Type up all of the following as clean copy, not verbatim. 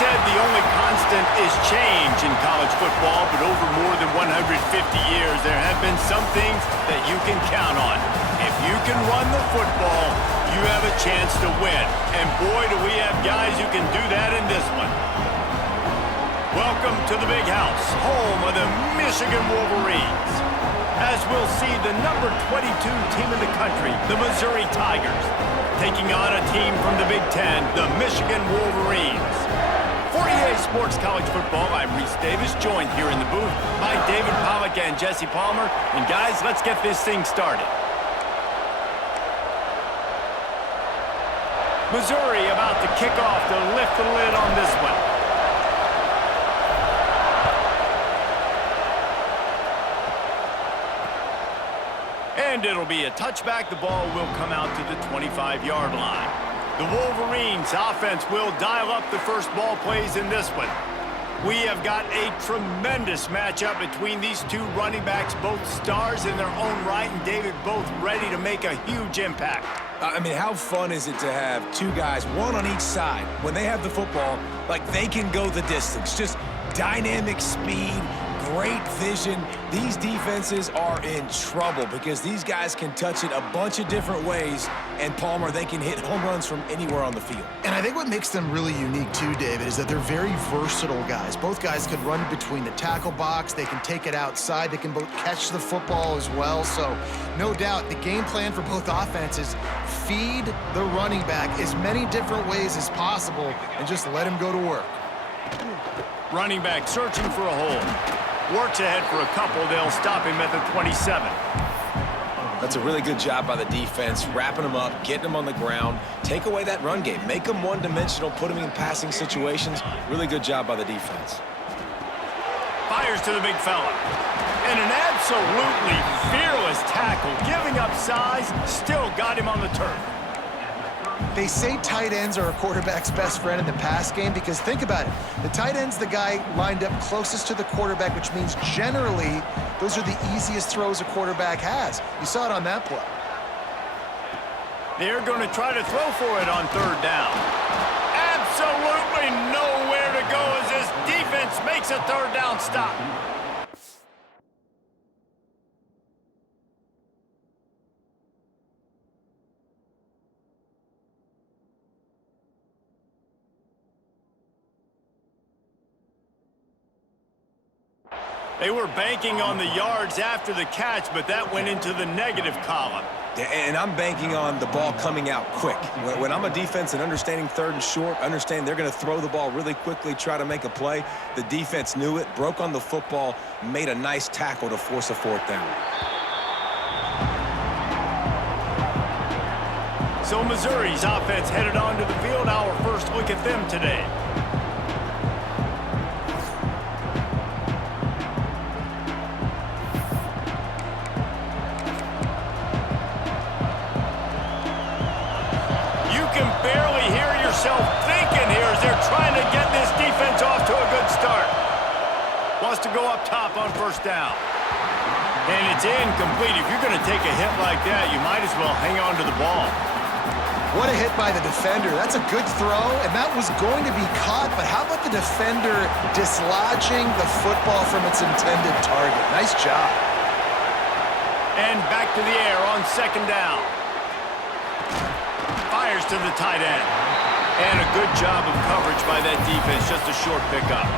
said the only constant is change in college football, but over more than 150 years, there have been some things that you can count on. If you can run the football, you have a chance to win. And boy, do we have guys who can do that in this one. Welcome to the Big House, home of the Michigan Wolverines. As we'll see, the number 22 team in the country, the Missouri Tigers, taking on a team from the Big Ten, the Michigan Wolverines. For EA Sports College Football, I'm Reese Davis, joined here in the booth by David Pollack and Jesse Palmer. And guys, let's get this thing started. Missouri about to kick off to lift the lid on this one. And it'll be a touchback. The ball will come out to the 25-yard line. The Wolverines offense will dial up the first ball plays in this one. We have got a tremendous matchup between these two running backs, both stars in their own right, and David, both ready to make a huge impact. I mean, how fun is it to have two guys, one on each side, when they have the football, like they can go the distance. Just dynamic speed, great vision. These defenses are in trouble because these guys can touch it a bunch of different ways, and Palmer, they can hit home runs from anywhere on the field. And I think what makes them really unique too, David, is that they're very versatile guys. Both guys can run between the tackle box, they can take it outside, they can both catch the football as well. So no doubt the game plan for both offenses, feed the running back as many different ways as possible and just let him go to work. Running back searching for a hole. Works ahead for a couple. They'll stop him at the 27. That's a really good job by the defense, wrapping them up, getting them on the ground. Take away that run game. Make them one-dimensional, put them in passing situations. Really good job by the defense. Fires to the big fella. And an absolutely fearless tackle. Giving up size, still got him on the turf. They say tight ends are a quarterback's best friend in the pass game because think about it. The tight end's the guy lined up closest to the quarterback, which means generally those are the easiest throws a quarterback has. You saw it on that play. They're going to try to throw for it on third down. Absolutely nowhere to go as this defense makes a third down stop. They were banking on the yards after the catch, but that went into the negative column. Yeah, and I'm banking on the ball coming out quick. When I'm a defense and understanding third and short, understand they're going to throw the ball really quickly, try to make a play. The defense knew it, broke on the football, made a nice tackle to force a fourth down. So Missouri's offense headed onto the field. Our first look at them today. Thinking here as they're trying to get this defense off to a good start. Wants to go up top on first down. And it's incomplete. If you're going to take a hit like that, you might as well hang on to the ball. What a hit by the defender. That's a good throw, and that was going to be caught, but how about the defender dislodging the football from its intended target? Nice job. And back to the air on second down. Fires to the tight end. And a good job of coverage by that defense, just a short pickup.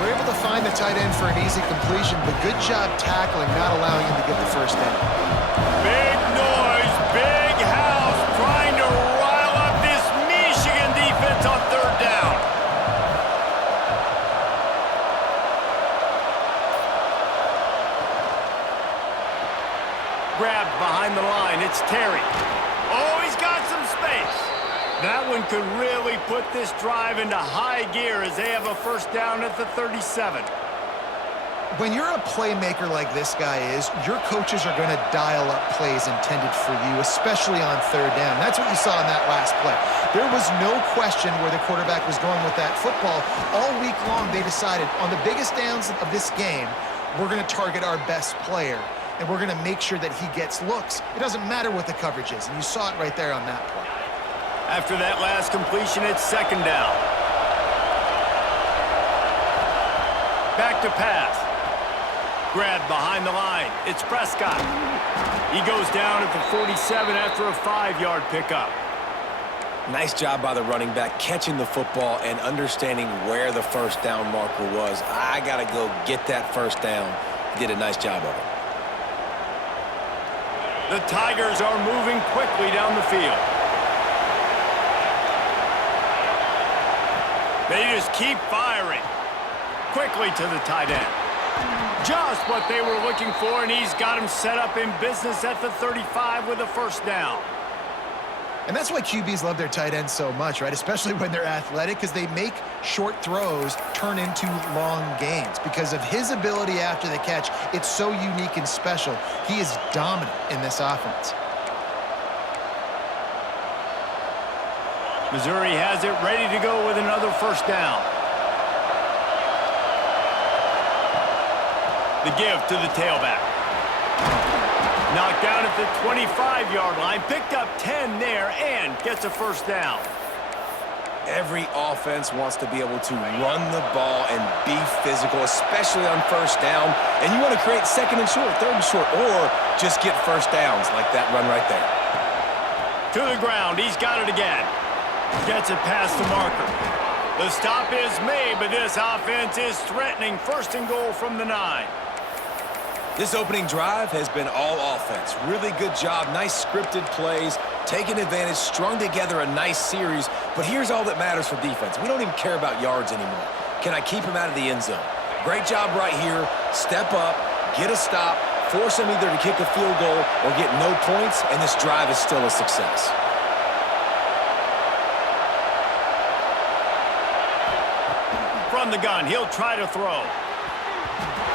They're able to find the tight end for an easy completion, but good job tackling, not allowing him to get the first down. Big noise, big house, trying to rile up this Michigan defense on third down. Grabbed behind the line, it's Terry. Oh, he's got some space. That one could really put this drive into high gear as they have a first down at the 37. When you're a playmaker like this guy is, your coaches are going to dial up plays intended for you, especially on third down. That's what you saw in that last play. There was no question where the quarterback was going with that football. All week long, they decided on the biggest downs of this game, we're going to target our best player, and we're going to make sure that he gets looks. It doesn't matter what the coverage is, and you saw it right there on that play. After that last completion, it's second down. Back to pass. Grabbed behind the line. It's Prescott. He goes down at the 47 after a 5-yard pickup. Nice job by the running back catching the football and understanding where the first down marker was. I got to go get that first down. He did a nice job of it. The Tigers are moving quickly down the field. They just keep firing. Quickly to the tight end. Just what they were looking for, and he's got him set up in business at the 35 with a first down. And that's why QBs love their tight ends so much, right? Especially when they're athletic, because they make short throws turn into long gains. Because of his ability after the catch, it's so unique and special. He is dominant in this offense. Missouri has it ready to go with another first down. The give to the tailback. Knocked down at the 25-yard line. Picked up 10 there and gets a first down. Every offense wants to be able to run the ball and be physical, especially on first down. And you want to create second and short, third and short, or just get first downs like that run right there. To the ground. He's got it again. Gets it past the marker. The stop is made, but this offense is threatening. First and goal from the 9. This opening drive has been all offense. Really good job, nice scripted plays, taking advantage, strung together a nice series. But here's all that matters for defense. We don't even care about yards anymore. Can I keep him out of the end zone? Great job right here. Step up, get a stop, force him either to kick a field goal or get no points, and this drive is still a success. From the gun, he'll try to throw.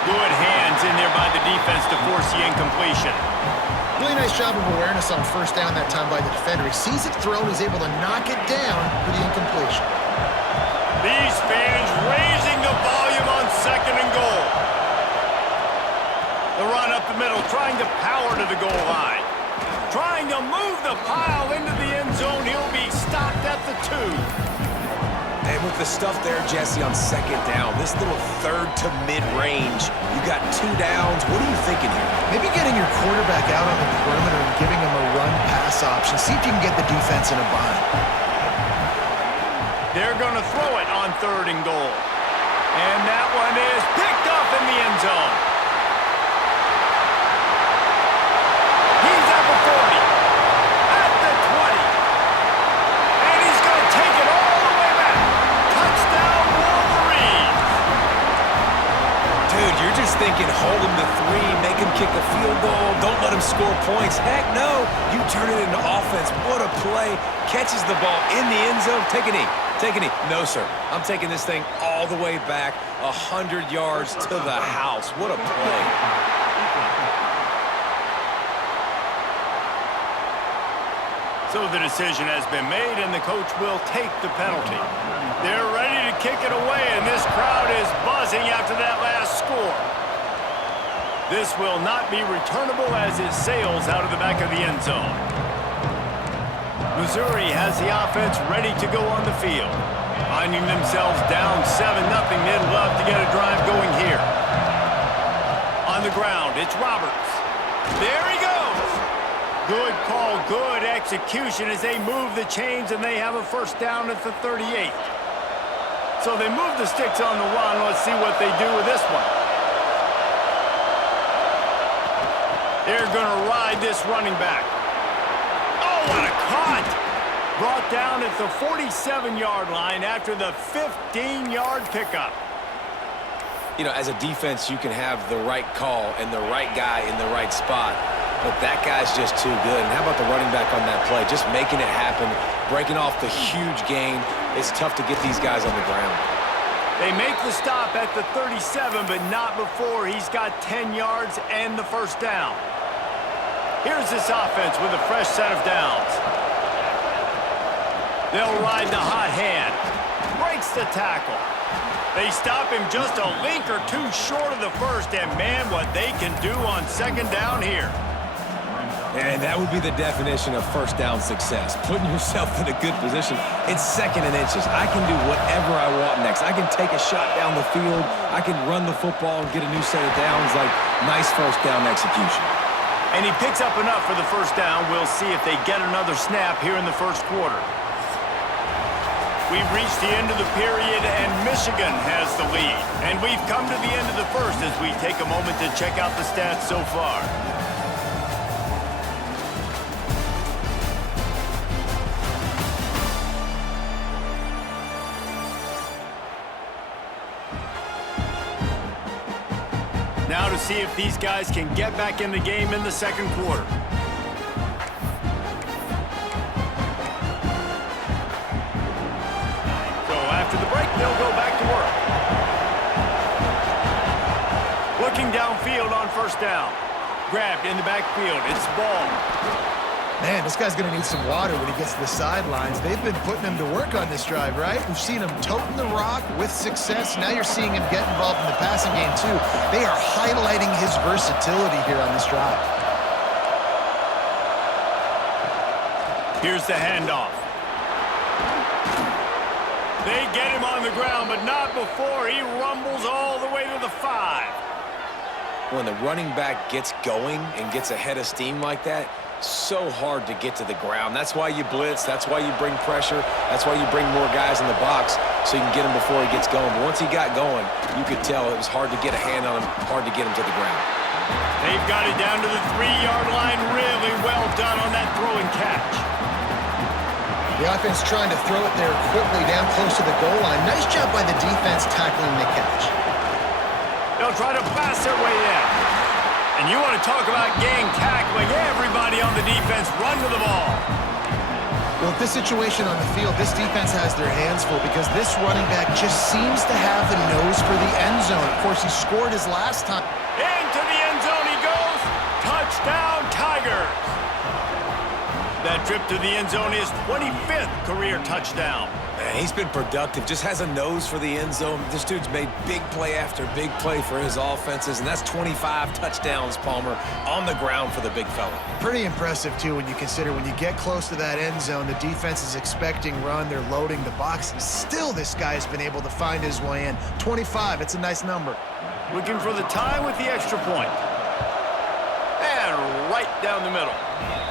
Good hands in there by the defense to force the incompletion. Really nice job of awareness on first down that time by the defender. He sees it thrown, he's able to knock it down for the incompletion. These fans raising the volume on second and goal. The run up the middle, trying to power to the goal line. Trying to move the pile into the end zone. He'll be stopped at the 2. And with the stuff there, Jesse, on second down, this little third to mid-range, you got 2 downs. What are you thinking here? Maybe getting your quarterback out on the perimeter and giving him a run-pass option. See if you can get the defense in a bind. They're going to throw it on third and goal. And that one is picked up in the end zone. He's at the 40. At the 20. And he's going to take it all the way back. Touchdown, Wolverines. Dude, you're just thinking hold him to 3, make him kick a field goal, don't let him score points. Heck no, you turn it into offense. What a play. Catches the ball in the end zone. Take a knee. Take a knee. No, sir. I'm taking this thing all the way back 100 yards to the house. What a play. So the decision has been made, and the coach will take the penalty. They're ready to kick it away, and this crowd is buzzing after that last score. This will not be returnable as it sails out of the back of the end zone. Missouri has the offense ready to go on the field. Finding themselves down 7-0, they'd love to get a drive going here. On the ground, it's Roberts. There he goes. Good call, good execution as they move the chains, and they have a first down at the 38. So they move the sticks on the run. Let's see what they do with this one. They're going to ride this running back. Oh, what a cut! Brought down at the 47-yard line after the 15-yard pickup. You know, as a defense, you can have the right call and the right guy in the right spot, but that guy's just too good. And how about the running back on that play? Just making it happen, breaking off the huge gain. It's tough to get these guys on the ground. They make the stop at the 37, but not before he's got 10 yards and the first down. Here's this offense with a fresh set of downs. They'll ride the hot hand. Breaks the tackle. They stop him just a link or two short of the first, and man, what they can do on second down here. And that would be the definition of first down success, putting yourself in a good position. It's second and inches. I can do whatever I want next. I can take a shot down the field. I can run the football and get a new set of downs. Like, nice first down execution. And he picks up enough for the first down. We'll see if they get another snap here in the first quarter. We've reached the end of the period, and Michigan has the lead. And we've come to the end of the first as we take a moment to check out the stats so far. Now to see if these guys can get back in the game in the second quarter. So after the break, they'll go back to work. Looking downfield on first down. Grabbed in the backfield. It's ball. Man, this guy's going to need some water when he gets to the sidelines. They've been putting him to work on this drive, right? We've seen him toting the rock with success. Now you're seeing him get involved in the passing game, too. They are highlighting his versatility here on this drive. Here's the handoff. They get him on the ground, but not before he rumbles all the way to the 5. When the running back gets going and gets ahead of steam like that, so hard to get to the ground. That's why you blitz. That's why you bring pressure. That's why you bring more guys in the box so you can get him before he gets going. But once he got going, you could tell it was hard to get a hand on him, hard to get him to the ground. They've got it down to the 3-yard line. Really well done on that throw and catch. The offense trying to throw it there quickly down close to the goal line. Nice job by the defense tackling the catch. They'll try to pass their way in. And you want to talk about gang tackling. Everybody on the defense run to the ball. Well, this situation on the field, this defense has their hands full because this running back just seems to have the nose for the end zone. Of course, he scored his last time. Into the end zone he goes. Touchdown, Tigers. That trip to the end zone is 25th career touchdown. Man, he's been productive, just has a nose for the end zone. This dude's made big play after big play for his offenses, and that's 25 touchdowns, Palmer, on the ground for the big fella. Pretty impressive, too, when you consider when you get close to that end zone, the defense is expecting run, they're loading the box, and still this guy has been able to find his way in. 25, it's a nice number. Looking for the tie with the extra point. And right down the middle.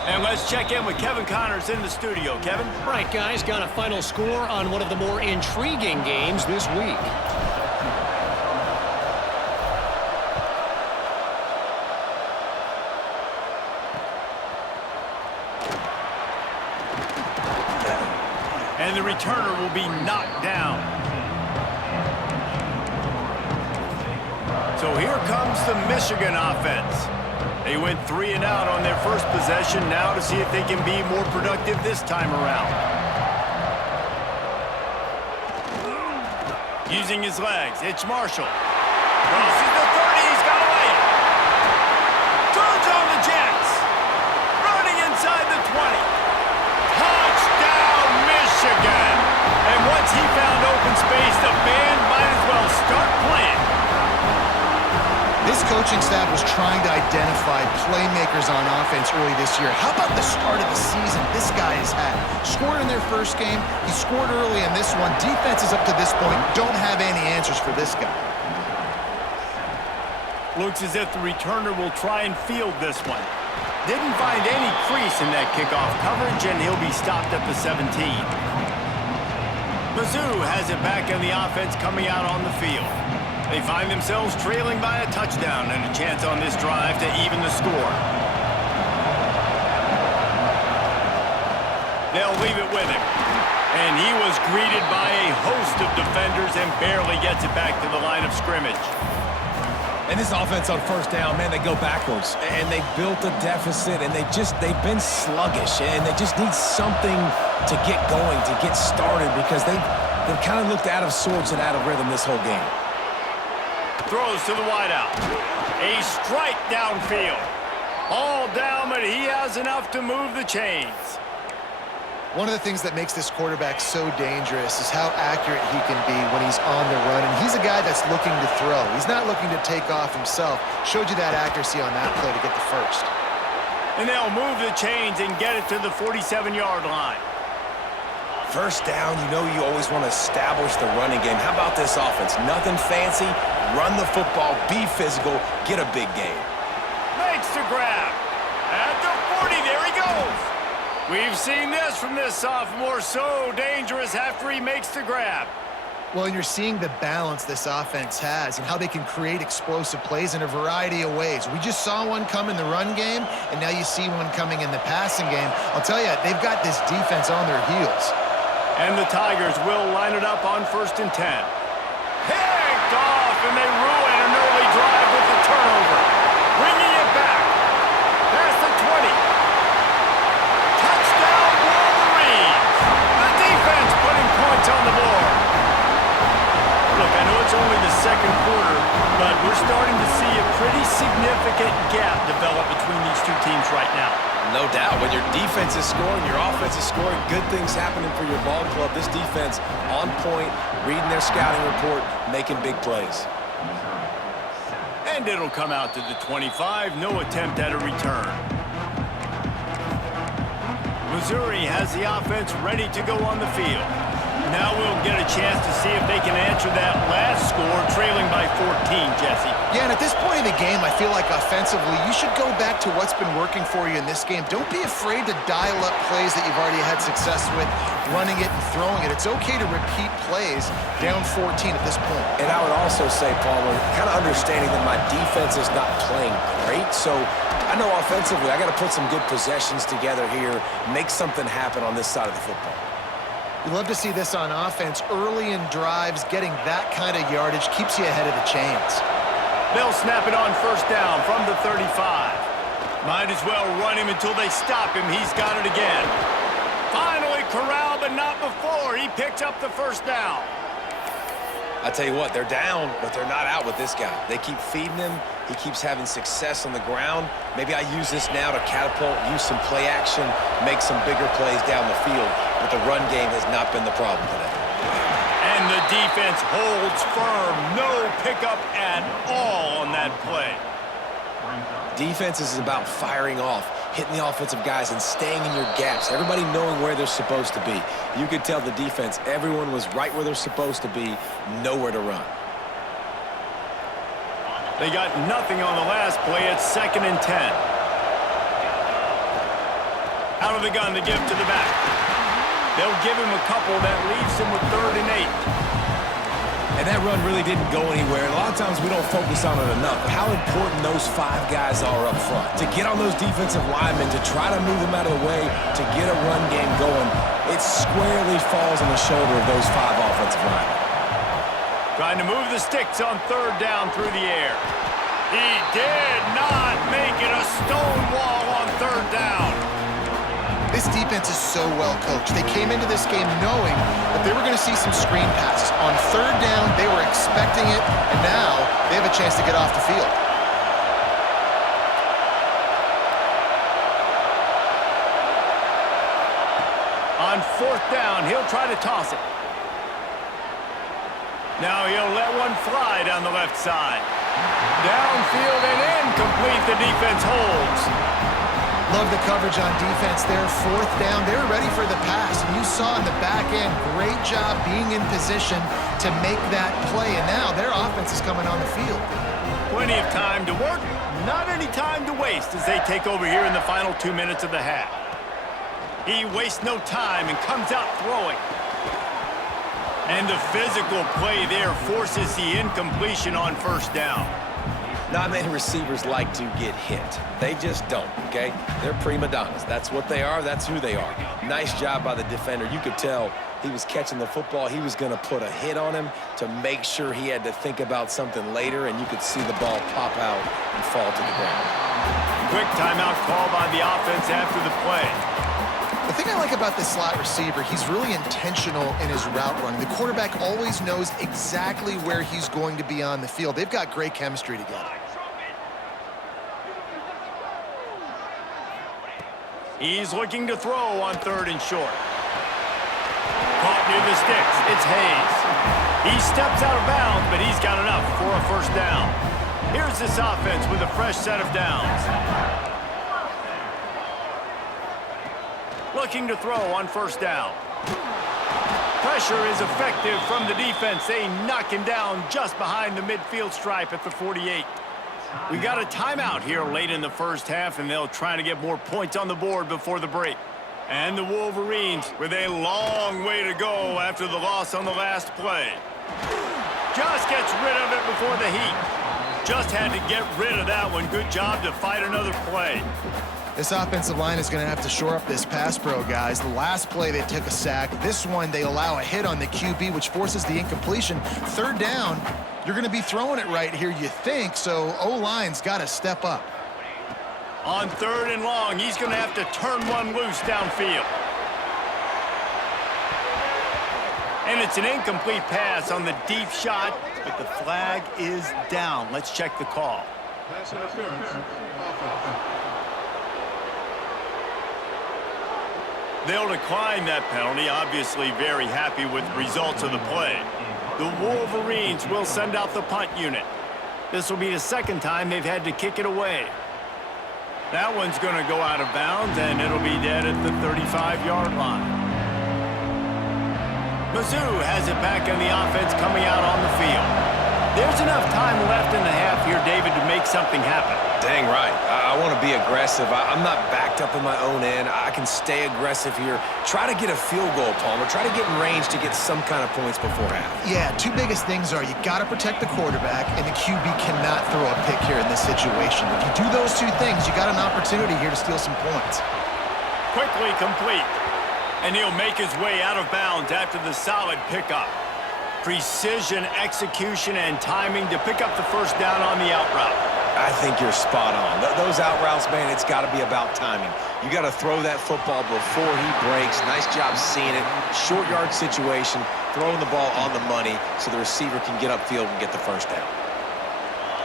And let's check in with Kevin Connors in the studio. Kevin? Right, guys, got a final score on one of the more intriguing games this week. And the returner will be knocked down. So here comes the Michigan offense. They went 3 and out on their first possession, now to see if they can be more productive this time around. Using his legs, it's Marshall. Crosses the 30, he's got away. Turns on the Jets. Running inside the 20. Touchdown, Michigan. And once he found open space, the band might as well start playing. This coaching staff was trying to identify playmakers on offense early this year. How about the start of the season this guy has had? Scored in their first game. He scored early in this one. Defenses up to this point don't have any answers for this guy. Looks as if the returner will try and field this one. Didn't find any crease in that kickoff coverage, and he'll be stopped at the 17. Mizzou has it back in the offense coming out on the field. They find themselves trailing by a touchdown and a chance on this drive to even the score. They'll leave it with him. And he was greeted by a host of defenders and barely gets it back to the line of scrimmage. And this offense on first down, man, they go backwards. And they built a deficit, and they've been sluggish. And they just need something to get going, to get started, because they've kind of looked out of sorts and out of rhythm this whole game. Throws to the wideout. A strike downfield. All down, but he has enough to move the chains. One of the things that makes this quarterback so dangerous is how accurate he can be when he's on the run. And he's a guy that's looking to throw. He's not looking to take off himself. Showed you that accuracy on that play to get the first. And they'll move the chains and get it to the 47-yard line. First down, you know you always want to establish the running game. How about this offense? Nothing fancy. Run the football, be physical, get a big gain. Makes the grab. At the 40, there he goes. We've seen this from this sophomore, so dangerous after he makes the grab. Well, and you're seeing the balance this offense has and how they can create explosive plays in a variety of ways. We just saw one come in the run game, and now you see one coming in the passing game. I'll tell you, they've got this defense on their heels. And the Tigers will line it up on 1st and 10. Picked off, and they ruin an early drive with the turnover. Bringing it back. Past the 20. Touchdown, Wolverines. The defense putting points on the board. Look, I know it's only the second quarter, but we're starting to see a pretty significant gap develop between these two teams right now. No doubt. When your defense is scoring, your offense is scoring, good things happening for your ball club. This defense on point, reading their scouting report, making big plays. And it'll come out to the 25. No attempt at a return. Missouri has the offense ready to go on the field. Now we'll get a chance to see if they can answer that last score, trailing by 14, Jesse. Yeah, and at this point in the game, I feel like offensively, you should go back to what's been working for you in this game. Don't be afraid to dial up plays that you've already had success with, running it and throwing it. It's okay to repeat plays down 14 at this point. And I would also say, Palmer, kind of understanding that my defense is not playing great, so I know offensively I got to put some good possessions together here, make something happen on this side of the football. You love to see this on offense. Early in drives, getting that kind of yardage keeps you ahead of the chains. They'll snap it on 1st down from the 35. Might as well run him until they stop him. He's got it again. Finally corralled, but not before. He picks up the 1st down. I tell you what, they're down, but they're not out with this guy. They keep feeding him. He keeps having success on the ground. Maybe I use this now to catapult, use some play action, make some bigger plays down the field. But the run game has not been the problem today. And the defense holds firm. No pickup at all on that play. Defense is about firing off, hitting the offensive guys and staying in your gaps. Everybody knowing where they're supposed to be. You could tell the defense, everyone was right where they're supposed to be, nowhere to run. They got nothing on the last play. It's 2nd and 10. Out of the gun to give to the back. They'll give him a couple that leaves him with 3rd and 8. And that run really didn't go anywhere. And a lot of times we don't focus on it enough. But how important those 5 guys are up front. To get on those defensive linemen, to try to move them out of the way, to get a run game going, it squarely falls on the shoulder of those 5 offensive linemen. Trying to move the sticks on 3rd down through the air. He did not make it a stone wall on 3rd down. This defense is so well coached. They came into this game knowing that they were going to see some screen passes. On 3rd down, they were expecting it, and now they have a chance to get off the field. On 4th down, he'll try to toss it. Now he'll let one fly down the left side. Downfield and incomplete. The defense holds. Love the coverage on defense there. 4th down, they were ready for the pass. And you saw in the back end, great job being in position to make that play. And now their offense is coming on the field. Plenty of time to work, not any time to waste as they take over here in the final 2 minutes of the half. He wastes no time and comes out throwing. And the physical play there forces the incompletion on 1st down. Not many receivers like to get hit. They just don't, okay? They're prima donnas. That's what they are. That's who they are. Nice job by the defender. You could tell he was catching the football. He was going to put a hit on him to make sure he had to think about something later, and you could see the ball pop out and fall to the ground. Quick timeout call by the offense after the play. The thing I like about this slot receiver, he's really intentional in his route running. The quarterback always knows exactly where he's going to be on the field. They've got great chemistry together. He's looking to throw on 3rd and short. Caught near the sticks. It's Hayes. He steps out of bounds, but he's got enough for a 1st down. Here's this offense with a fresh set of downs. Looking to throw on first down. Pressure is effective from the defense. They knock him down just behind the midfield stripe at the 48. We got a timeout here late in the first half, and they'll try to get more points on the board before the break. And the Wolverines with a long way to go after the loss on the last play. Just gets rid of it before the heat. Just had to get rid of that one. Good job to fight another play. This offensive line is going to have to shore up this pass pro, guys. The last play they took a sack. This one they allow a hit on the QB, which forces the incompletion. Third down, you're going to be throwing it right here, you think, so O-line's got to step up. On third and long, he's going to have to turn one loose downfield. And it's an incomplete pass on the deep shot, but the flag is down. Let's check the call. Pass interference. They'll decline that penalty, obviously very happy with the results of the play. The Wolverines will send out the punt unit. This will be the second time they've had to kick it away. That one's going to go out of bounds, and it'll be dead at the 35-yard line. Mizzou has it back in the offense coming out on the field. There's enough time left in the half here, David, to make something happen. Dang right. I want to be aggressive. I'm not backed up in my own end. I can stay aggressive here. Try to get a field goal, Palmer. Try to get in range to get some kind of points before half. Yeah, two biggest things are you got to protect the quarterback, and the QB cannot throw a pick here in this situation. If you do those two things, you got an opportunity here to steal some points. Quickly complete. And he'll make his way out of bounds after the solid pickup. Precision, execution, and timing to pick up the first down on the out route. I think you're spot on. Those out routes, man, it's got to be about timing. You got to throw that football before he breaks. Nice job seeing it. Short yard situation, throwing the ball on the money so the receiver can get upfield and get the first down.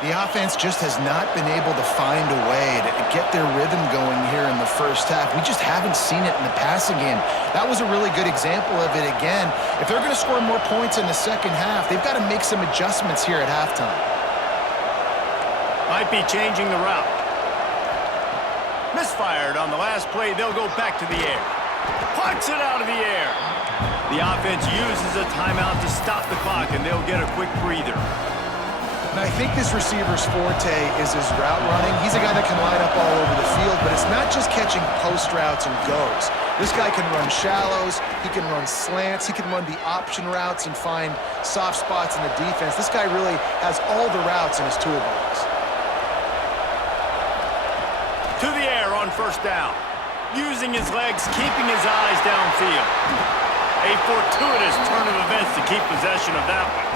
The offense just has not been able to find a way to get their rhythm going here in the first half. We just haven't seen it in the passing game. That was a really good example of it again. If they're going to score more points in the second half, they've got to make some adjustments here at halftime. Might be changing the route. Misfired on the last play. They'll go back to the air. Punts it out of the air. The offense uses a timeout to stop the clock, and they'll get a quick breather. And I think this receiver's forte is his route running. He's a guy that can line up all over the field, but it's not just catching post routes and goes. This guy can run shallows, he can run slants, he can run the option routes and find soft spots in the defense. This guy really has all the routes in his toolbox. To the air on first down. Using his legs, keeping his eyes downfield. A fortuitous turn of events to keep possession of that one.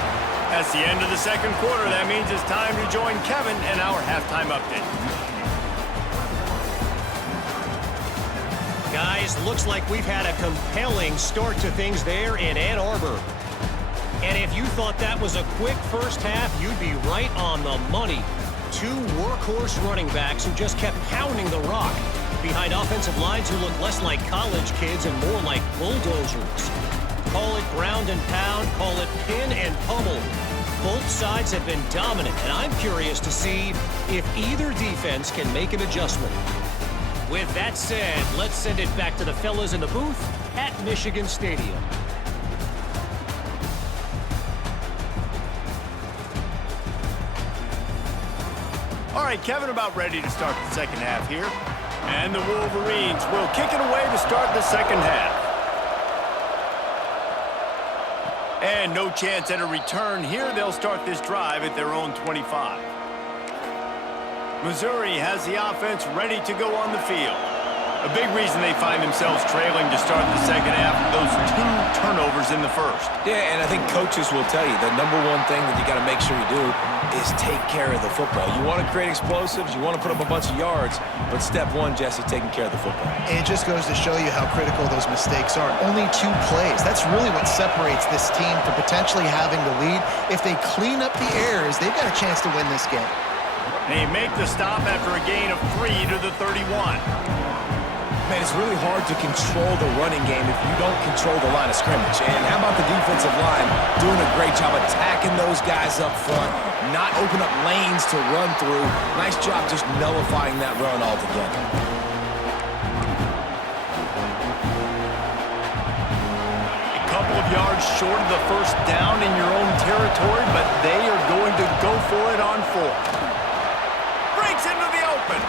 That's the end of the second quarter. That means it's time to join Kevin in our halftime update. Guys, looks like we've had a compelling start to things there in Ann Arbor. And if you thought that was a quick first half, you'd be right on the money. Two workhorse running backs who just kept pounding the rock behind offensive lines who look less like college kids and more like bulldozers. Call it ground and pound, call it pin and pummel. Both sides have been dominant, and I'm curious to see if either defense can make an adjustment. With that said, let's send it back to the fellas in the booth at Michigan Stadium. All right, Kevin, about ready to start the second half here. And the Wolverines will kick it away to start the second half. And no chance at a return here. They'll start this drive at their own 25. Missouri has the offense ready to go on the field. A big reason they find themselves trailing to start the second half, those two turnovers in the first. Yeah, and I think coaches will tell you the number one thing that you got to make sure you do is take care of the football. You want to create explosives, you want to put up a bunch of yards, but step one, Jesse, taking care of the football. And it just goes to show you how critical those mistakes are. Only 2 plays. That's really what separates this team from potentially having the lead. If they clean up the errors, they've got a chance to win this game. They make the stop after a gain of 3 to the 31. Man, it's really hard to control the running game if you don't control the line of scrimmage. And how about the defensive line doing a great job attacking those guys up front, not open up lanes to run through. Nice job just nullifying that run altogether. yards short of the first down in your own territory, but they are going to go for it on 4th. Breaks into the open.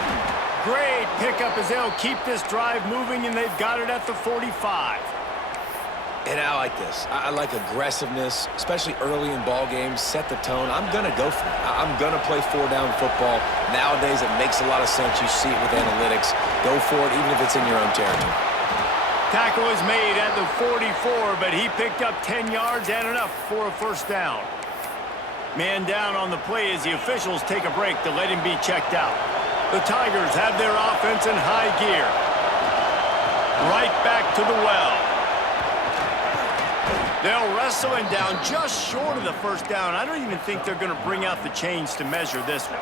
Great pickup as they'll keep this drive moving, and they've got it at the 45. And I like this. I like aggressiveness, especially early in ball games. Set the tone. I'm going to go for it. I'm going to play 4-down football. Nowadays, it makes a lot of sense. You see it with analytics. Go for it, even if it's in your own territory. Tackle is made at the 44, but he picked up 10 yards and enough for a first down. Man down on the play as the officials take a break to let him be checked out. The Tigers have their offense in high gear. Right back to the well. They'll wrestle him down just short of the first down. I don't even think they're going to bring out the chains to measure this one.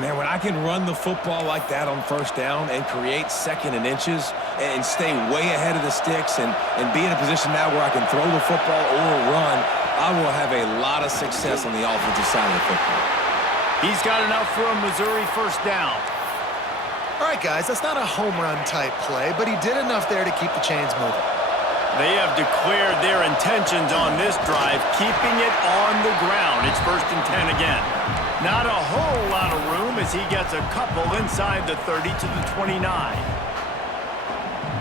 Man, when I can run the football like that on first down and create 2nd and inches and stay way ahead of the sticks and be in a position now where I can throw the football or run, I will have a lot of success on the offensive side of the football. He's got enough for a Missouri first down. All right, guys, that's not a home run type play, but he did enough there to keep the chains moving. They have declared their intentions on this drive, keeping it on the ground. It's 1st and 10 again. Not a whole lot of room as he gets a couple inside the 30 to the 29.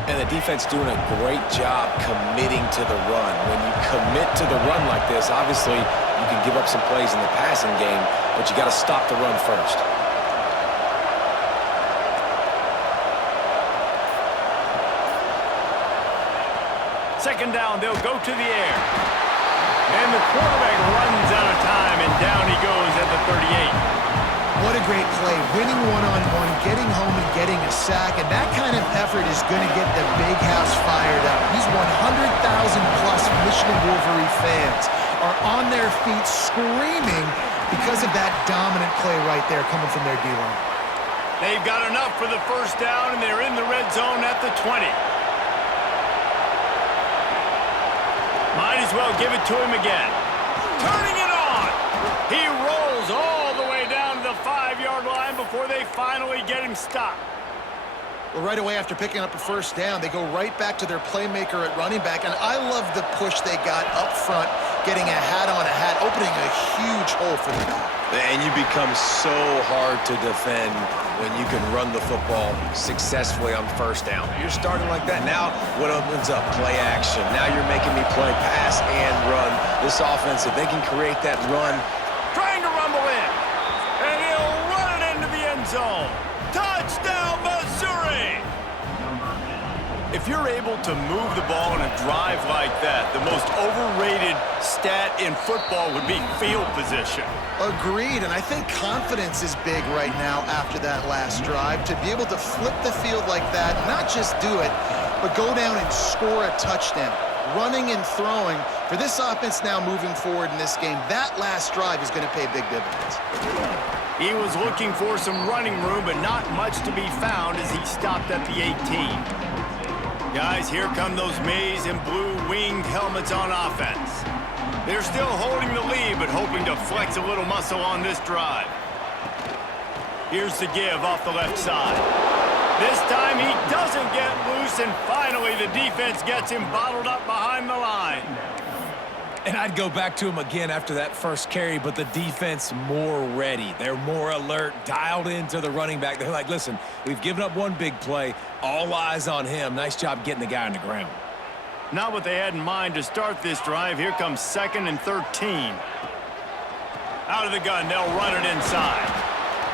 And the defense doing a great job committing to the run. When you commit to the run like this, obviously you can give up some plays in the passing game, but you got to stop the run first. Second down, they'll go to the air. And the quarterback runs out of time, and down he goes at the 38. What a great play. Winning one-on-one, getting home and getting a sack, and that kind of effort is going to get the big house fired up. These 100,000-plus Michigan Wolverine fans are on their feet screaming because of that dominant play right there coming from their D-line. They've got enough for the first down, and they're in the red zone at the 20. Might as well give it to him again. Turning it on. He rolls all the way down to the 5-yard line before they finally get him stopped. Well, right away after picking up a first down, they go right back to their playmaker at running back, and I love the push they got up front, getting a hat on a hat, opening a huge hole for the back. And you become so hard to defend when you can run the football successfully on first down. You're starting like that. Now what opens up? Play action. Now you're making me play pass and run. This offense, if they can create that run. Trying to rumble in. And he'll run it into the end zone. Touchdown, Missouri! If you're able to move the ball in a drive like that, the most overrated stat in football would be field position. Agreed, and I think confidence is big right now after that last drive. To be able to flip the field like that, not just do it, but go down and score a touchdown. Running and throwing, for this offense now moving forward in this game, that last drive is going to pay big dividends. He was looking for some running room, but not much to be found as he stopped at the 18. Guys, here come those maize and blue winged helmets on offense. They're still holding the lead, but hoping to flex a little muscle on this drive. Here's the give off the left side. This time he doesn't get loose, and finally the defense gets him bottled up behind the line. And I'd go back to him again after that first carry, but the defense more ready. They're more alert, dialed into the running back. They're like, listen, we've given up one big play. All eyes on him. Nice job getting the guy on the ground. Not what they had in mind to start this drive. Here comes 2nd and 13. Out of the gun, they'll run it inside.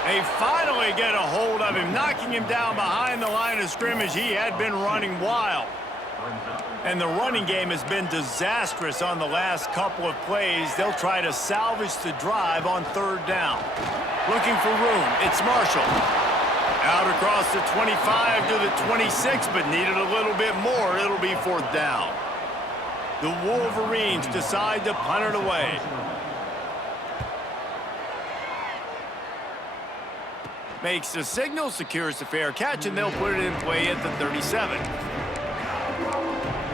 They finally get a hold of him, knocking him down behind the line of scrimmage. He had been running wild. And the running game has been disastrous on the last couple of plays. They'll try to salvage the drive on 3rd down. Looking for room. It's Marshall. Out across the 25 to the 26, but needed a little bit more. It'll be 4th down. The Wolverines decide to punt it away. Makes the signal, secures the fair catch, and they'll put it in play at the 37.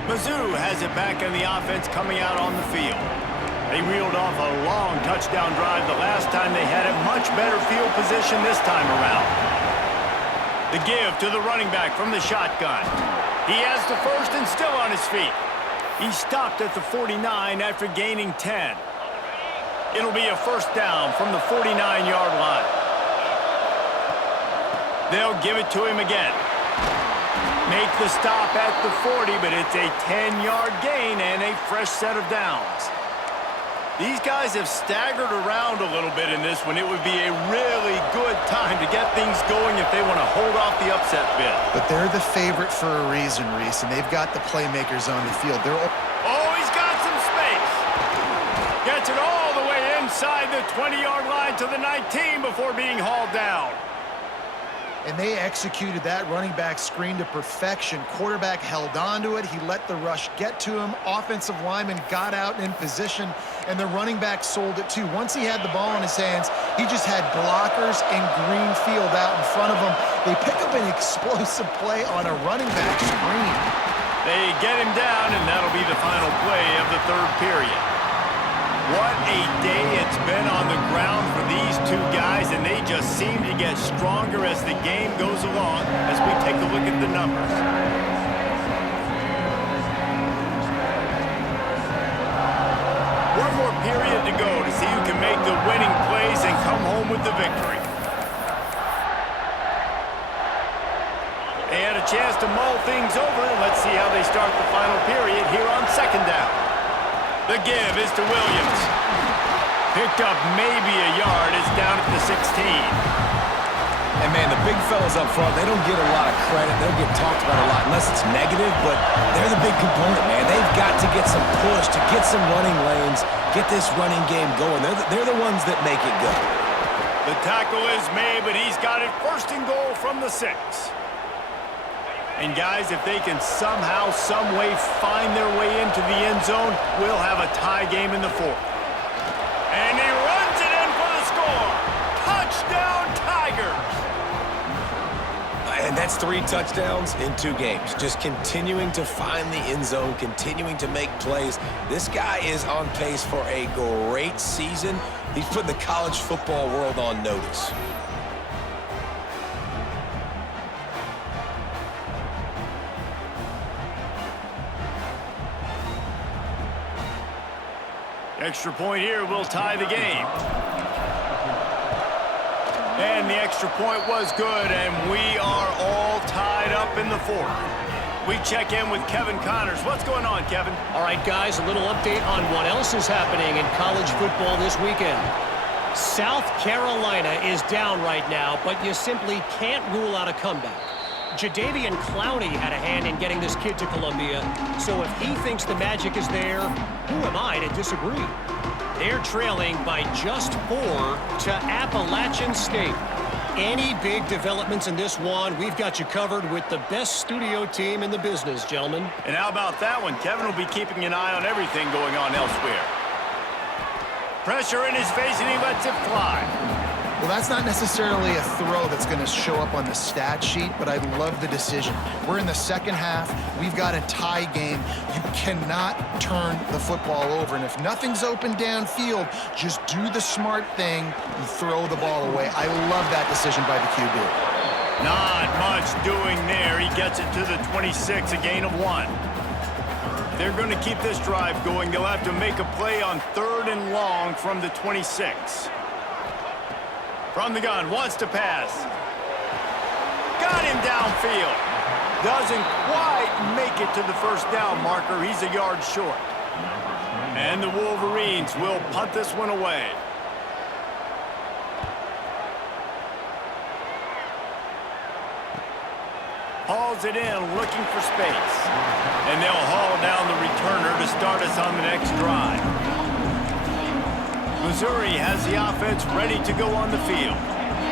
Mizzou has it back in the offense coming out on the field. They reeled off a long touchdown drive the last time they had it. Much better field position this time around. The give to the running back from the shotgun. He has the first and still on his feet. He stopped at the 49 after gaining 10. It'll be a first down from the 49-yard line. They'll give it to him again. Make the stop at the 40, but it's a 10-yard gain and a fresh set of downs. These guys have staggered around a little bit in this one. It would be a really good time to get things going if they want to hold off the upset bid. But they're the favorite for a reason, Reese, and they've got the playmakers on the field. Oh, he's got some space. Gets it all the way inside the 20-yard line to the 19 before being hauled down. And they executed that running back screen to perfection. Quarterback held on to it. He let the rush get to him. Offensive lineman got out in position, and the running back sold it too. Once he had the ball in his hands, he just had blockers and green field out in front of him. They pick up an explosive play on a running back screen. They get him down, and that'll be the final play of the third period. What a day it's been on the ground for these two guys, and they just seem to get stronger as the game goes along as we take a look at the numbers. One more period to go to see who can make the winning plays and come home with the victory. They had a chance to mull things over. Let's see how they start the final period here on second down. The give is to Williams. Picked up maybe a yard. It's down at the 16. And, man, the big fellas up front, they don't get a lot of credit. They'll get talked about a lot unless it's negative, but they're the big component, man. They've got to get some push, to get some running lanes, get this running game going. They're the ones that make it go. The tackle is made, but he's got it first and goal from the 6. And, guys, if they can somehow, some way find their way into the end zone, we'll have a tie game in the 4th. And he runs it in for the score. Touchdown, Tigers! And that's 3 touchdowns in 2 games. Just continuing to find the end zone, continuing to make plays. This guy is on pace for a great season. He's put the college football world on notice. Extra point here will tie the game. And the extra point was good, and we are all tied up in the 4th. We check in with Kevin Connors. What's going on, Kevin? All right, guys, a little update on what else is happening in college football this weekend. South Carolina is down right now, but you simply can't rule out a comeback. Jadeveon Clowney had a hand in getting this kid to Columbia, so if he thinks the magic is there, who am I to disagree? They're trailing by just 4 to Appalachian State. Any big developments in this one, we've got you covered with the best studio team in the business, gentlemen. And how about that one? Kevin will be keeping an eye on everything going on elsewhere. Pressure in his face, and he lets it fly. Well, that's not necessarily a throw that's going to show up on the stat sheet, but I love the decision. We're in the second half. We've got a tie game. You cannot turn the football over. And if nothing's open downfield, just do the smart thing and throw the ball away. I love that decision by the QB. Not much doing there. He gets it to the 26, a gain of 1. They're going to keep this drive going. They'll have to make a play on 3rd and long from the 26. From the gun, wants to pass. Got him downfield. Doesn't quite make it to the first down marker. He's a yard short. And the Wolverines will punt this one away. Hauls it in, looking for space. And they'll haul down the returner to start us on the next drive. Missouri has the offense ready to go on the field.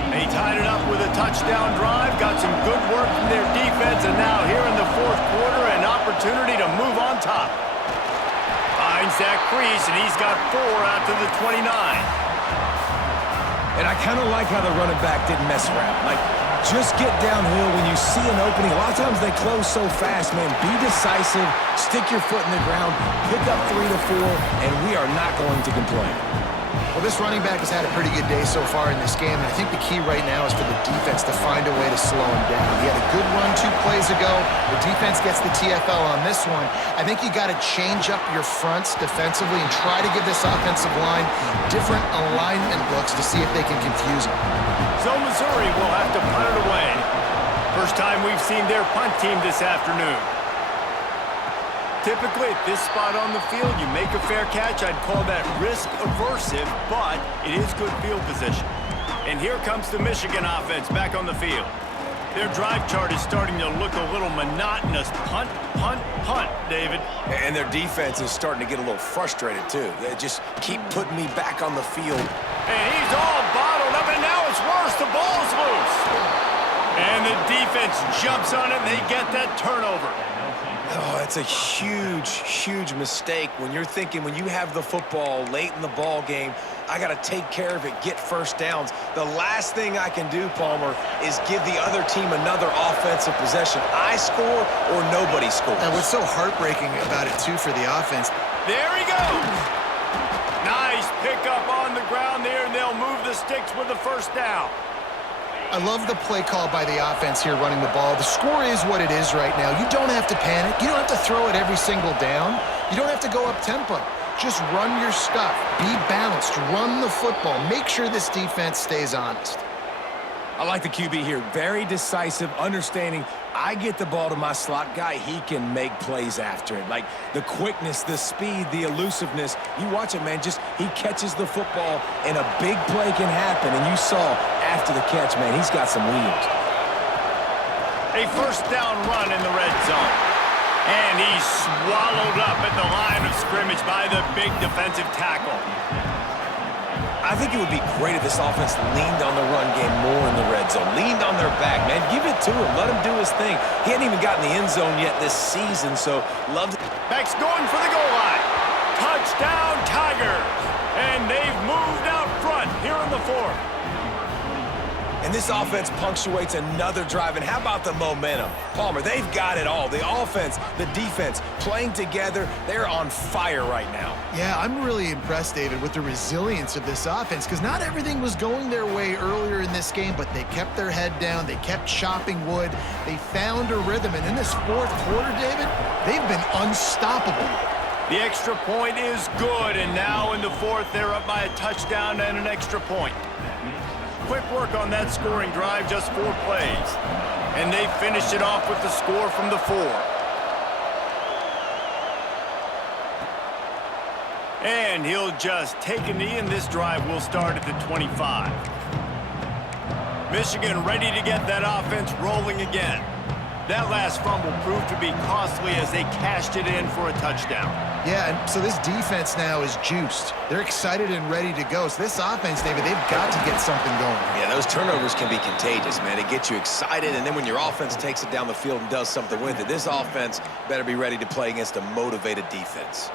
They tied it up with a touchdown drive, got some good work from their defense, and now here in the 4th quarter, an opportunity to move on top. Finds that crease, and he's got 4 out to the 29. And I kind of like how the running back didn't mess around. Like, just get downhill when you see an opening. A lot of times they close so fast, man. Be decisive, stick your foot in the ground, pick up 3 to 4, and we are not going to complain. Well, Well, this running back has had a pretty good day so far in this game, and I think the key right now is for the defense to find a way to slow him down. He had a good run 2 plays ago. The defense gets the TFL on this one. I think you got to change up your fronts defensively and try to give this offensive line different alignment looks to see if they can confuse him. So Missouri will have to punt it away. First time we've seen their punt team this afternoon. Typically, at this spot on the field, you make a fair catch. I'd call that risk-aversive, but it is good field position. And here comes the Michigan offense back on the field. Their drive chart is starting to look a little monotonous. Punt, punt, punt, David. And their defense is starting to get a little frustrated, too. They just keep putting me back on the field. And he's all bottled up, and now it's worse. The ball's loose. And the defense jumps on it, and they get that turnover. Oh, it's a huge, huge mistake when you're thinking when you have the football late in the ball game, I got to take care of it, get first downs. The last thing I can do, Palmer, is give the other team another offensive possession. I score or nobody scores. And what's so heartbreaking about it, too, for the offense. There he goes. Nice pickup on the ground there, and they'll move the sticks with the first down. I love the play call by the offense here running the ball. The score is what it is right now. You don't have to panic. You don't have to throw it every single down. You don't have to go up tempo. Just run your stuff. Be balanced. Run the football. Make sure this defense stays honest. I like the QB here. Very decisive, understanding I get the ball to my slot guy, he can make plays after it. Like the quickness, the speed, the elusiveness. You watch it, man, just he catches the football and a big play can happen. And you saw after the catch, man, he's got some wheels. A first down run in the red zone. And he's swallowed up at the line of scrimmage by the big defensive tackle. I think it would be great if this offense leaned on the run game more in the red zone. Leaned on their back, man. Give it to him. Let him do his thing. He hadn't even gotten the end zone yet this season, so love to... Back's going for the goal line. Touchdown, Tigers. And they've moved out front here in the fourth. And this offense punctuates another drive. And how about the momentum? Palmer, they've got it all. The offense, the defense, playing together. They're on fire right now. Yeah, I'm really impressed, David, with the resilience of this offense, because not everything was going their way earlier in this game, but they kept their head down. They kept chopping wood. They found a rhythm. And in this fourth quarter, David, they've been unstoppable. The extra point is good, and now in the fourth, they're up by a touchdown and an extra point. Quick work on that scoring drive, just 4 plays. And they finished it off with the score from the 4. And he'll just take a knee, and this drive will start at the 25. Michigan ready to get that offense rolling again. That last fumble proved to be costly as they cashed it in for a touchdown. Yeah, and so this defense now is juiced. They're excited and ready to go. So this offense, David, they've got to get something going. Yeah, those turnovers can be contagious, man. It gets you excited, and then when your offense takes it down the field and does something with it, this offense better be ready to play against a motivated defense.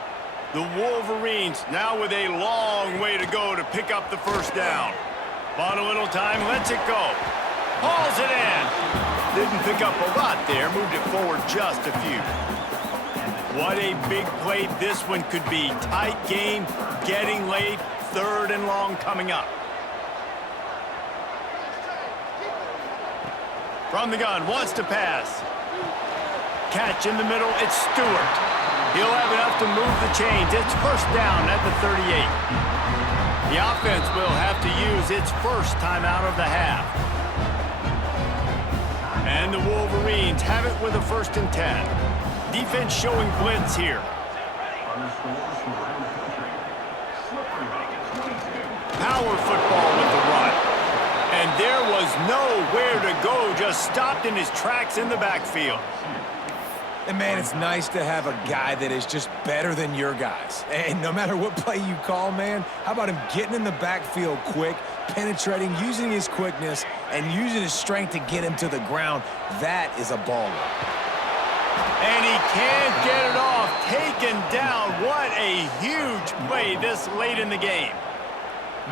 The Wolverines now with a long way to go to pick up the first down. Bought a little time, lets it go. Hauls it in. Didn't pick up a lot there, moved it forward just a few. What a big play this one could be. Tight game, getting late, 3rd and long coming up. From the gun, wants to pass. Catch in the middle, it's Stewart. He'll have enough to move the chains. It's first down at the 38. The offense will have to use its first timeout of the half. And the Wolverines have it with a 1st and 10. Defense showing blitz here. Power football with the run. And there was nowhere to go, just stopped in his tracks in the backfield. And, man, it's nice to have a guy that is just better than your guys. And no matter what play you call, man, how about him getting in the backfield quick, penetrating, using his quickness, and using his strength to get him to the ground? That is a baller. And he can't get it off. Taken down. What a huge play this late in the game.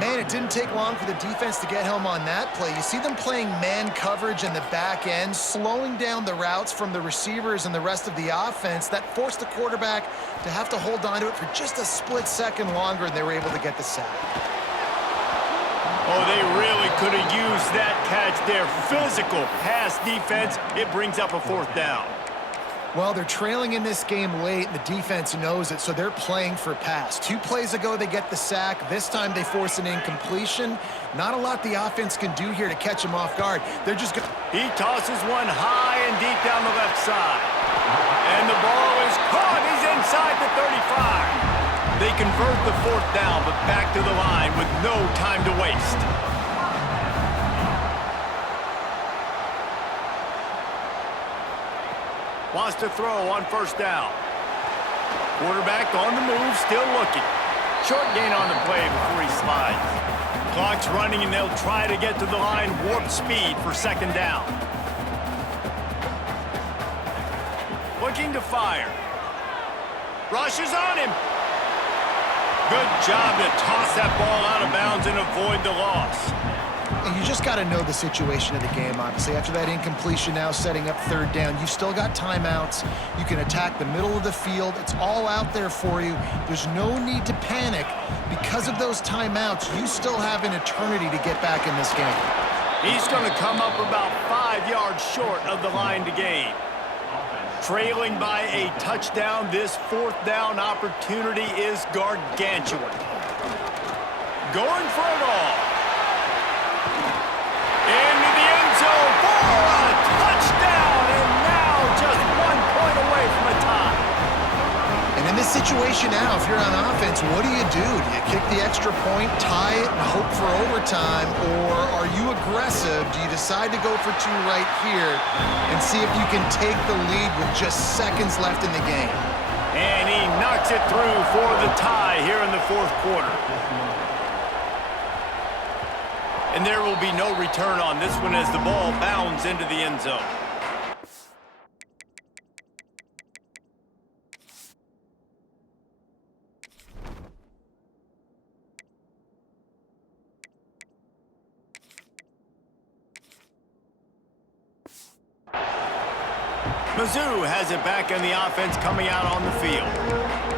Man, it didn't take long for the defense to get home on that play. You see them playing man coverage in the back end, slowing down the routes from the receivers and the rest of the offense. That forced the quarterback to have to hold on to it for just a split second longer, and they were able to get the sack. Oh, they really could have used that catch there. Physical pass defense. It brings up a 4th down. Well, they're trailing in this game late, and the defense knows it, so they're playing for pass. 2 plays ago, they get the sack. This time, they force an incompletion. Not a lot the offense can do here to catch him off guard. They're just going. He tosses one high and deep down the left side. And the ball is caught. He's inside the 35. They convert the 4th down, but back to the line with no time to waste. Wants to throw on 1st down. Quarterback on the move, still looking. Short gain on the play before he slides. Clock's running, and they'll try to get to the line warp speed for 2nd down. Looking to fire. Rushes on him. Good job to toss that ball out of bounds and avoid the loss. And you just got to know the situation of the game, obviously. After that incompletion now setting up 3rd down, you've still got timeouts. You can attack the middle of the field. It's all out there for you. There's no need to panic. Because of those timeouts, you still have an eternity to get back in this game. He's going to come up about 5 yards short of the line to gain. Trailing by a touchdown, this 4th down opportunity is gargantuan. Going for it all. Into the end zone for a touchdown, and now just 1 point away from a tie. And in this situation now, if you're on offense, what do? Do you kick the extra point, tie it, and hope for overtime, or are you aggressive? Do you decide to go for 2 right here and see if you can take the lead with just seconds left in the game? And he knocks it through for the tie here in the 4th quarter. And there will be no return on this one as the ball bounds into the end zone. Mizzou has it back in the offense coming out on the field.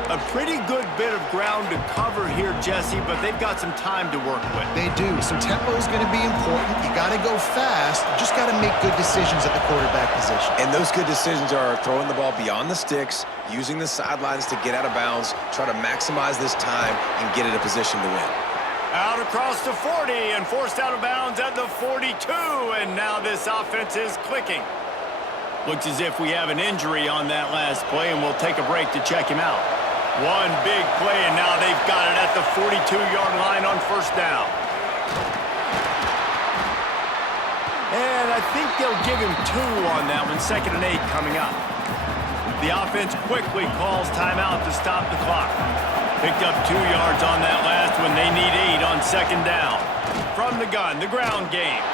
A pretty good bit of ground to cover here, Jesse, but they've got some time to work with. They do. So tempo is going to be important. You got to go fast. You just got to make good decisions at the quarterback position. And those good decisions are throwing the ball beyond the sticks, using the sidelines to get out of bounds, try to maximize this time and get in a position to win. Out across the 40 and forced out of bounds at the 42, and now this offense is clicking. Looks as if we have an injury on that last play, and we'll take a break to check him out. One big play, and now they've got it at the 42-yard line on 1st down. And I think they'll give him 2 on that one, 2nd and 8 coming up. The offense quickly calls timeout to stop the clock. Picked up 2 yards on that last one. They need 8 on 2nd down. From the gun, the ground game.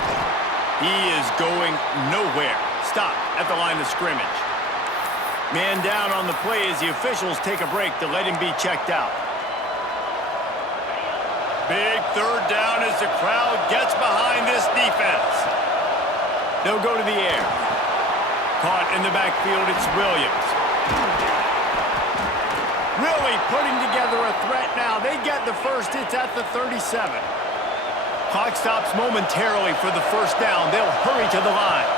He is going nowhere. Stop at the line of scrimmage. Man down on the play as the officials take a break to let him be checked out. Big 3rd down as the crowd gets behind this defense. They'll go to the air. Caught in the backfield, it's Williams. Really putting together a threat now. They get the first. It's at the 37. Clock stops momentarily for the 1st down. They'll hurry to the line.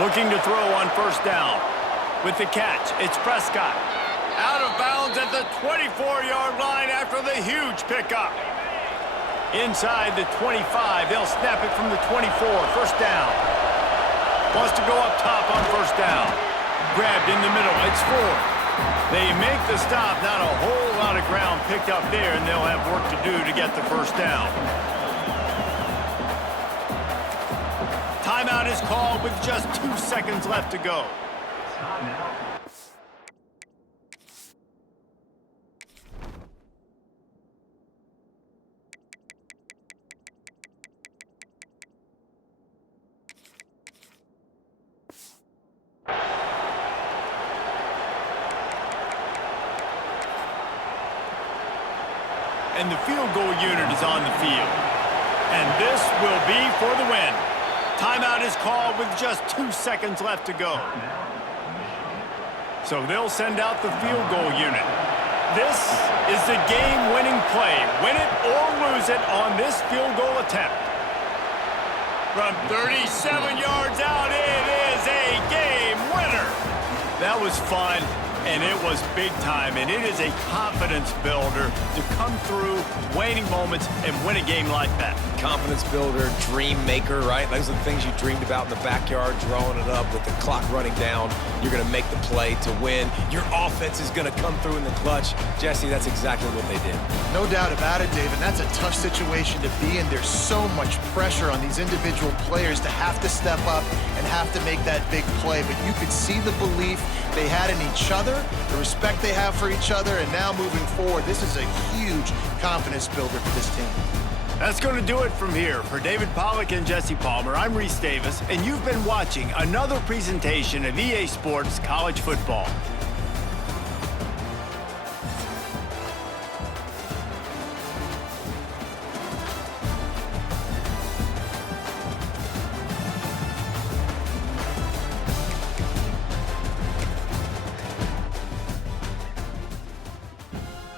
Looking to throw on 1st down. With the catch, it's Prescott. Out of bounds at the 24-yard line after the huge pickup. Inside the 25, they'll snap it from the 24, 1st down. Wants to go up top on 1st down. Grabbed in the middle, it's 4th. They make the stop, not a whole lot of ground picked up there, and they'll have work to do to get the 1st down. Timeout is called with just 2 seconds left to go. And the field goal unit is on the field. And this will be for the win. Timeout is called with just 2 seconds left to go. So they'll send out the field goal unit. This is the game-winning play. Win it or lose it on this field goal attempt. From 37 yards out, it is a game winner. That was fun, and it was big time, and it is a confidence builder to come through waning moments and win a game like that. Confidence builder, dream maker, right? Those are the things you dreamed about in the backyard, drawing it up with the clock running down. You're going to make the play to win. Your offense is going to come through in the clutch. Jesse, that's exactly what they did. No doubt about it, Dave, and that's a tough situation to be in. There's so much pressure on these individual players to have to step up and have to make that big play, but you could see the belief they had in each other, the respect they have for each other, and now moving forward, this is a huge confidence builder for this team. That's going to do it from here. For David Pollack and Jesse Palmer, I'm Reese Davis, and you've been watching another presentation of EA Sports College Football.